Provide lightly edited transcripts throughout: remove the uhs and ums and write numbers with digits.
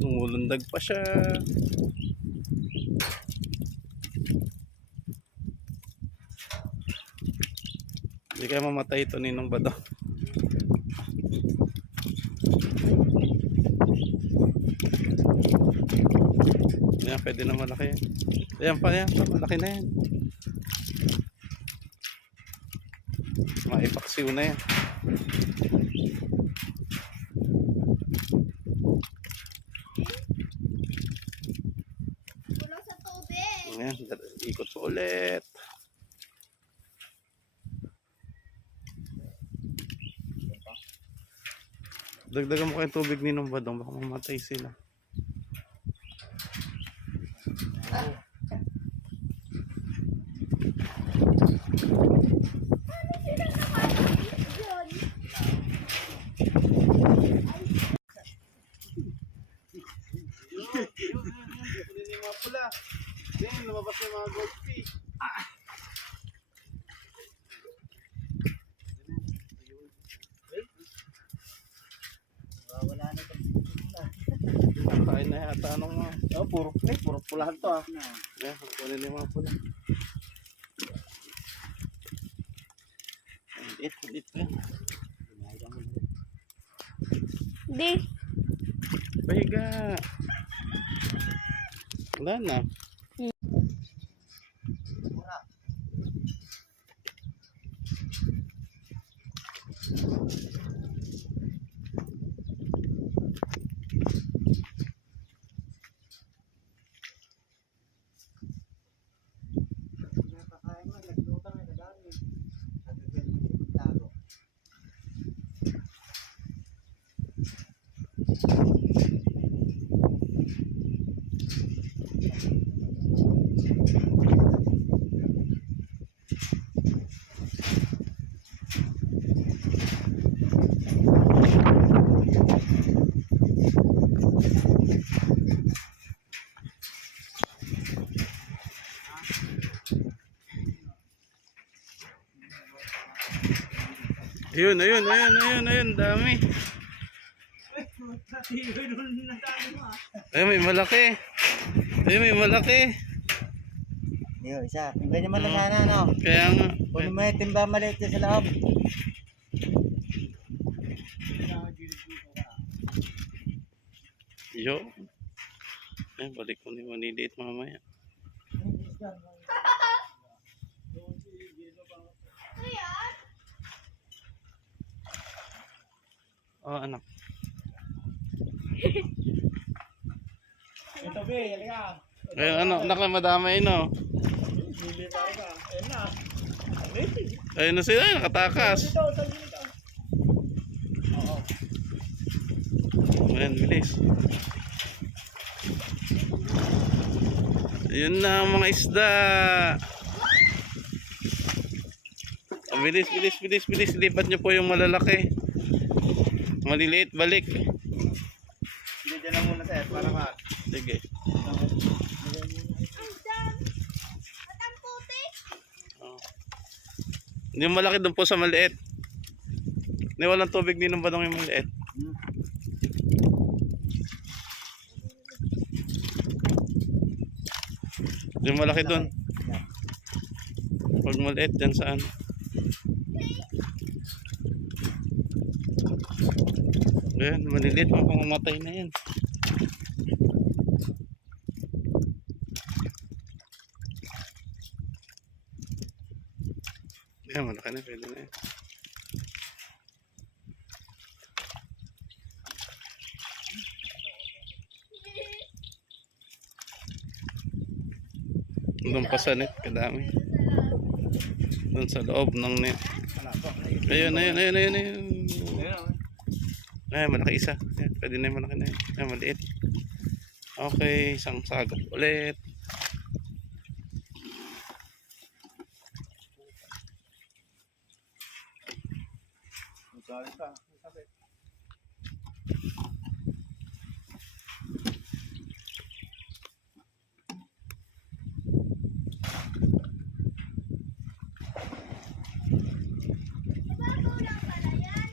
Lumulundag pa siya. Hindi kaya mamatay ito Ninong Badong. Yan, pwede na malaki. Ayan pa yan, malaki na yan. Maipaksiw na yan. Tulong sa tubig. Ayan, ikot po ulit. Dagdagan mo kayong tubig Ninong Badong, baka mamatay sila. Kunin yung mga pula. Yan, lumabas yung mga goldfish. Wala na ito. Kain na yata anong mga. Oh, puro pulahan to ah. Yan, kunin yung mga pula. Liit yan. Di. Pahiga. Wala na. Ayun, dami. Ayun, may malaki. Yo, isa. Tingnan naman lang sana, no? Kaya nga. Kung may timba maliit dyan sa loob. Yo. Ay, balik ko ni maniliit mamaya. Ano yan? Oh, anak. Ito, be, halika. Ayun, ano, anak na madamay, no? Bili pa ka. Ayun na. Ayun na sila, nakatakas. Ito, sabi nito. Oo. Ayan, bilis. Ayun na ang mga isda. Oh, bilis. Lipat nyo po yung malalaki. Maliliit, balik. Hindi dyan lang muna sir, para ka. Sige. Ang dam. At ang putik. Oh. Yung malaki doon po sa maliit. Hindi, walang tubig din ng Badong yung maliit. Yung malaki doon. Pag maliit dyan saan? Ayan, maliliit mo kung mamatay na yan. Ayan, malaki na, pwede na yan. Doon pa sa net, kadami. Doon sa loob ng net. Ayun. Ay, malaki isa. Ayan, pwede na yung malaki na yun. Ayan, maliit. Okay, isang sagap ulit. Mababaw lang pala yan.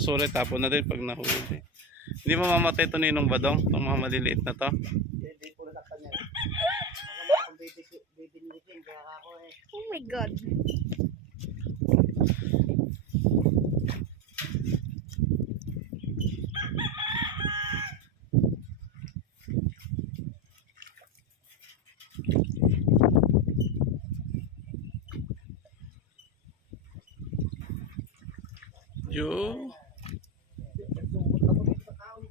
basura, tapon na din pag nahuli. Hindi mamamatay ito ninong badong, itong mga maliliit na to. Hindi po nasaktan yan. Maganda kung bibinigin, kaya ako eh. Oh my God. Yo. Sumot ako dito sa tao.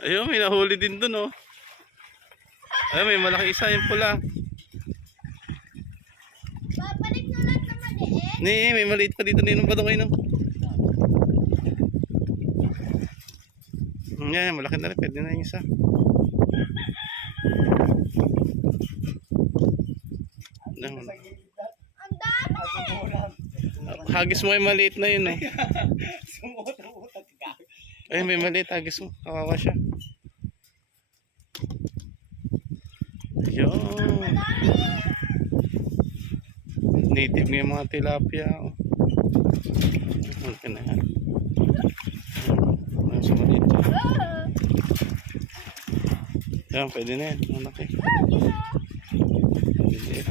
Ayun, may nahuli din dun, oh. Ayun, may malaki isa yung pula. Babalik na lang na maliit. May maliit pa dito ninong badong kayo, no? Yan, malaki na rin. Pwede na yung isa. Yan. Sa gilid na. Ang dami. Hagis mo yung maliit na yun, eh. Sumot-sumot ka. Ayun, may maliit. Hagis mo. Kawawa siya. Ayun. Native nga yung mga tilapia, oh. Malaki na yan. Ayun, sa maliit. Yan, pwede na yan. Malaki. Pwede.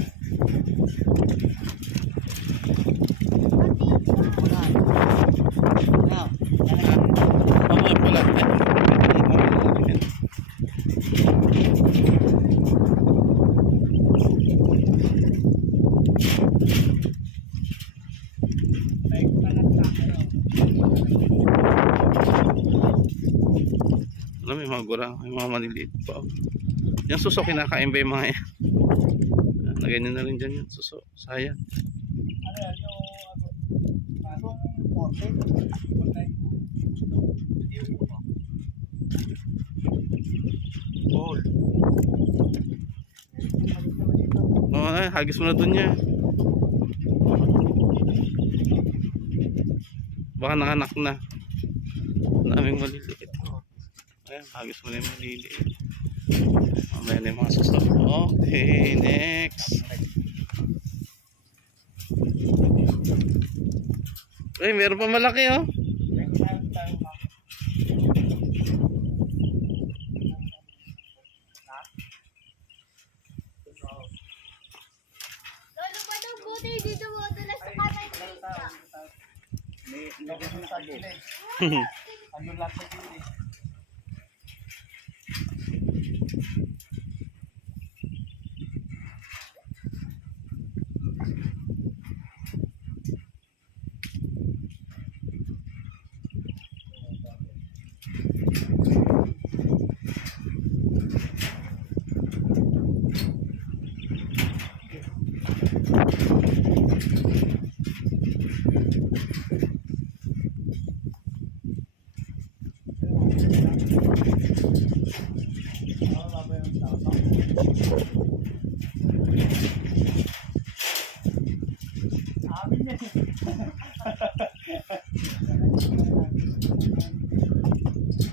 Now, Oo, pula. may ko na lang sa akin. Ano, may mga gurang, may mga maliliit pa. Yung suso, kinakain ba yung mga yan? Lagay nyo na rin dyan yung suso. Sayang. Ano yan, yung portrait. Ball. Oo, ay, hagis mo na dun niya. Baka nakanak na. Daming maliliit. Ayan, hagis mo na yung maliliit. Mamaya na yung mga suso. Okay, next. Ay, meron pa malaki, oh. Lalo pa daw buti dito mo dala sa kamay ko. May naging sa gilid. Ano lang sa gilid.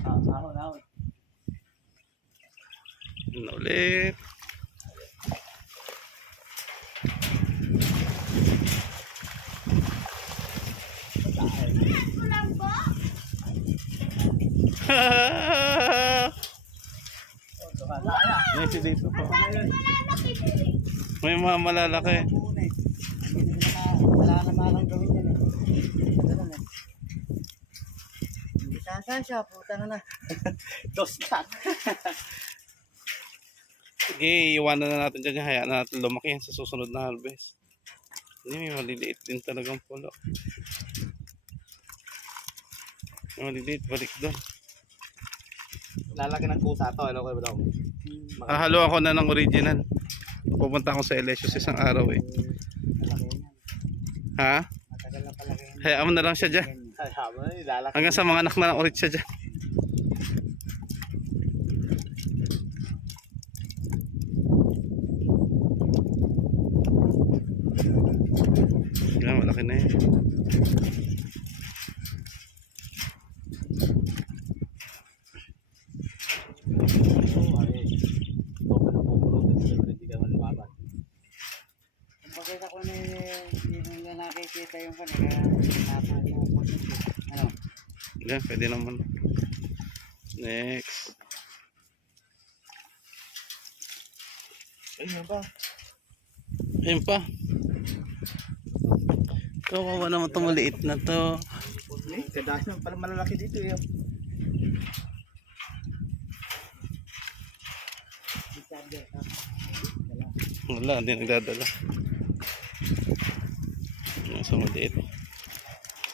Ahon. Ano ulit? Ko lang po. May si dito po. Malalaki din. May mga malalaki. Wala na malang gawin yan eh. Ganun eh. Hindi saan siya, puta na. Dos ka. Sige, iwanan na natin dyan. Hayaan na natin lumaki yan sa susunod na harvest. Hindi, may maliliit din talagang pulo. May maliliit, balik doon. Lalaki ng kusa to, ano kayo daw? Hahaluan ko na ng original. Pupunta ako sa Elesios isang araw, eh. Malaki yan. Ha? Matagal na palaki yan. Hayaan mo na lang siya dyan. Hayaan mo, lalaki. Hanggang sa mga anak na ng orit siya dyan. Yan, malaki na yan. Nakita ko hindi nila nakikita yung kanila. Napupupot. Ano? Yan, pwede naman. Next. Ayun ba? Ayun pa. Kawawa naman ito, maliit na to. Kadaan pala malalaki dito eh. Wala, hindi nagdadala. Nasa maliit.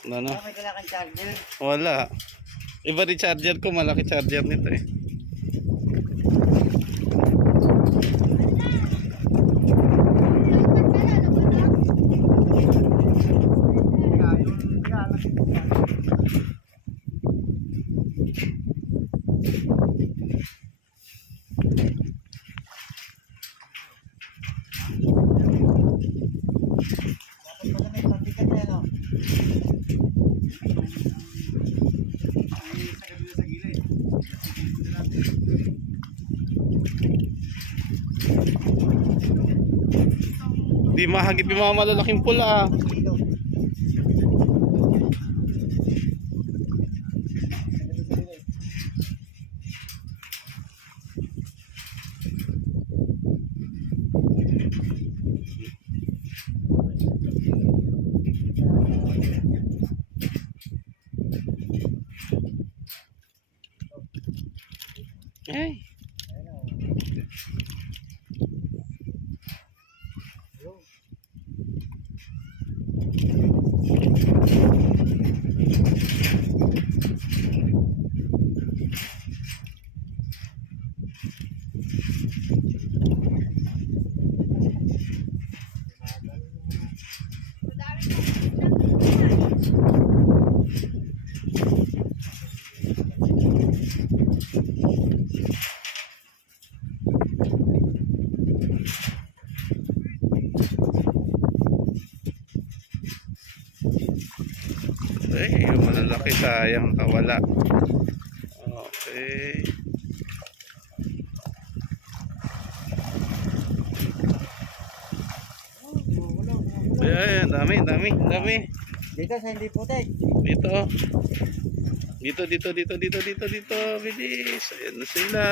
Wala na. May kailangan charger. Wala. Iba rin charger ko, malaki charger nito eh. Di mahagip yung mga malalaking pula. Ay. Ay, yung malalaki sayang kawala. Okay. Ayan, dami. Dito sa hindi putik. Dito. Dito. Bilis. Ayan na sila.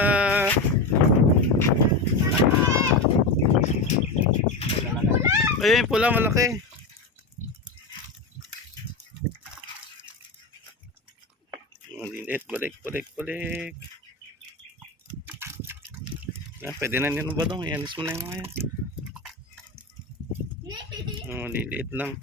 Ayun, pula malaki. Maliliit, balik. Ah, pwede na nyo ba dong? Ianis mo na yung mga yan. Maliliit lang.